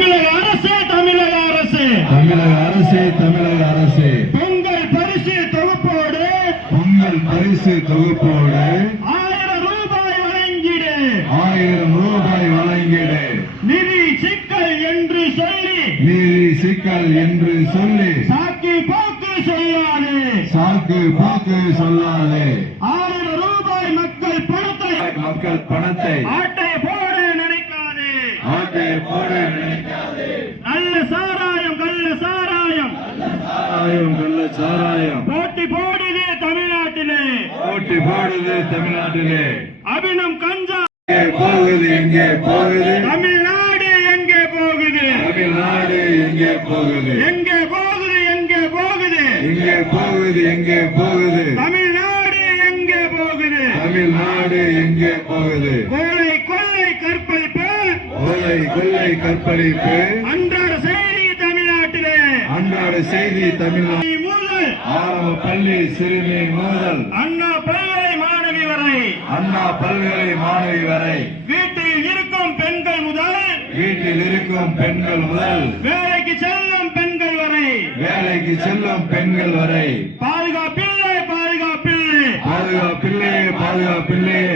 தமிழக அரசு தமிழக அரசு. தமிழக அரசே தமிழக அரசே. பொங்கல் பரிசு தொகுப்போடு பொங்கல் பரிசு தொகுப்போடு ஆயிரம் ரூபாய் வழங்கிடு. ஆயிரம் ரூபாய் வழங்கிடு. நிதி சிக்கல் என்று சொல்லி. நீதி சிக்கல் என்று சொல்லி. சாக்கி போக்கு சொல்லாது. சாக்கு பாக்கு சொல்லாதே. ஆயிரம் ரூபாய் மக்கள் பணத்தை மக்கள் பணத்தை ஆட்டை போட நினைக்காதே ஆட்டை போட நினைக்காதே நல்ல சாராயம் கள்ள சாராயம் சாராயம். போட்டி போடுது தமிழ்நாட்டிலே. போட்டி போடுது தமிழ்நாட்டிலே. அபினம் கஞ்சா. போகுது எங்கே போகுது? தமிழ்நாடு எங்கே போகுது? தமிழ்நாடு எங்கே போகுது? எங்கே போகுது எங்கே போகுது? எங்கே போகுது எங்கே போகுது? தமிழ்நாடு எங்கே போகுது? தமிழ்நாடு எங்கே போகுது? கோழை கொள்ளை கற்பழிப்பு. கொள்ளை கொள்ளை கற்பழிப்பு. அன்றாட செய்தி தமிழ்நாட்டிலே. அன்றாட செய்தி தமிழ்நாடு ஆரம்ப பள்ளி சிறுமி முதல் அண்ணா பல்கலை மாணவி வரை அண்ணா பல்கலை மாணவி வரை வீட்டில் இருக்கும் பெண்கள் முதல் வீட்டில் இருக்கும் பெண்கள் முதல் வேலைக்கு செல்லும் பெண்கள் வரை வேலைக்கு செல்லும் பெண்கள் வரை பாதுகாப்பில்லை பாதுகாப்பில்லை. பாதுகாப்பில்லையே பாதுகாப்பில்லையே